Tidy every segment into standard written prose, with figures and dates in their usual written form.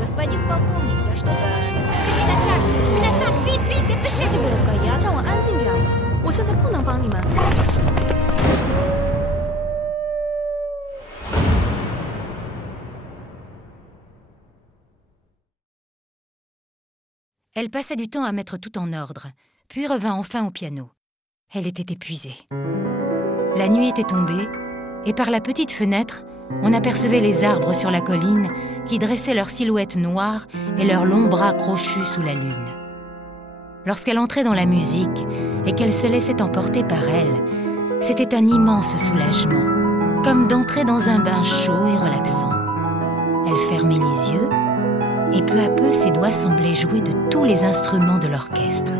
Господин полковник, я что-то нашел. C'est une attaque! Une attaque! Vite, vite, dépêchez-vous! 让我安静点。我现在不能帮你们。 Elle passa du temps à mettre tout en ordre, puis revint enfin au piano. Elle était épuisée. La nuit était tombée, et par la petite fenêtre, on apercevait les arbres sur la colline qui dressaient leurs silhouettes noires et leurs longs bras crochus sous la lune. Lorsqu'elle entrait dans la musique et qu'elle se laissait emporter par elle, c'était un immense soulagement, comme d'entrer dans un bain chaud et relaxant. Elle fermait les yeux, et peu à peu ses doigts semblaient jouer de tous les instruments de l'orchestre.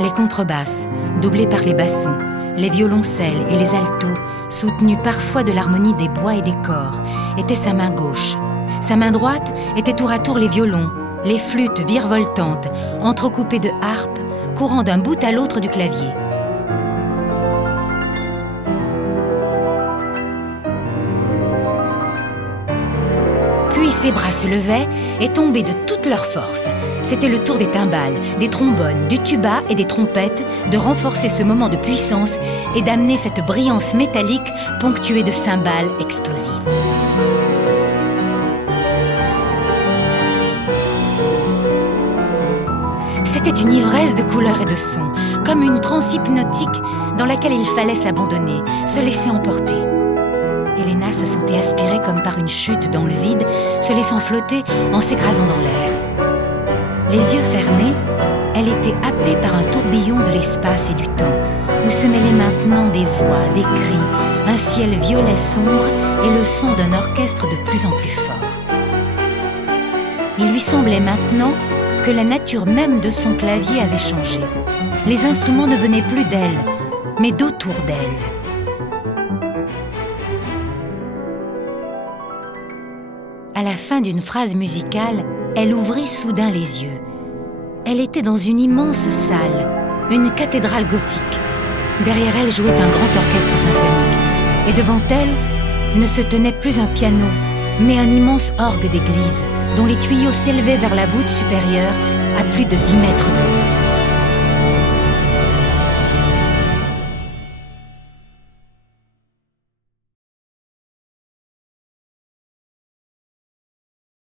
Les contrebasses, doublées par les bassons, les violoncelles et les altos, soutenus parfois de l'harmonie des bois et des corps, étaient sa main gauche. Sa main droite était tour à tour les violons, les flûtes virevoltantes, entrecoupées de harpes, courant d'un bout à l'autre du clavier. Puis ses bras se levaient et tombaient de toute leur force. C'était le tour des timbales, des trombones, du tuba et des trompettes de renforcer ce moment de puissance et d'amener cette brillance métallique ponctuée de cymbales explosives. C'était une ivresse de couleurs et de sons, comme une transe hypnotique dans laquelle il fallait s'abandonner, se laisser emporter. Elena se sentait aspirée comme par une chute dans le vide, se laissant flotter en s'écrasant dans l'air. Les yeux fermés, elle était happée par un tourbillon de l'espace et du temps, où se mêlaient maintenant des voix, des cris, un ciel violet sombre et le son d'un orchestre de plus en plus fort. Il lui semblait maintenant que la nature même de son clavier avait changé. Les instruments ne venaient plus d'elle, mais d'autour d'elle. À la fin d'une phrase musicale, elle ouvrit soudain les yeux. Elle était dans une immense salle, une cathédrale gothique. Derrière elle jouait un grand orchestre symphonique. Et devant elle ne se tenait plus un piano, mais un immense orgue d'église, dont les tuyaux s'élevaient vers la voûte supérieure à plus de 10 mètres de haut.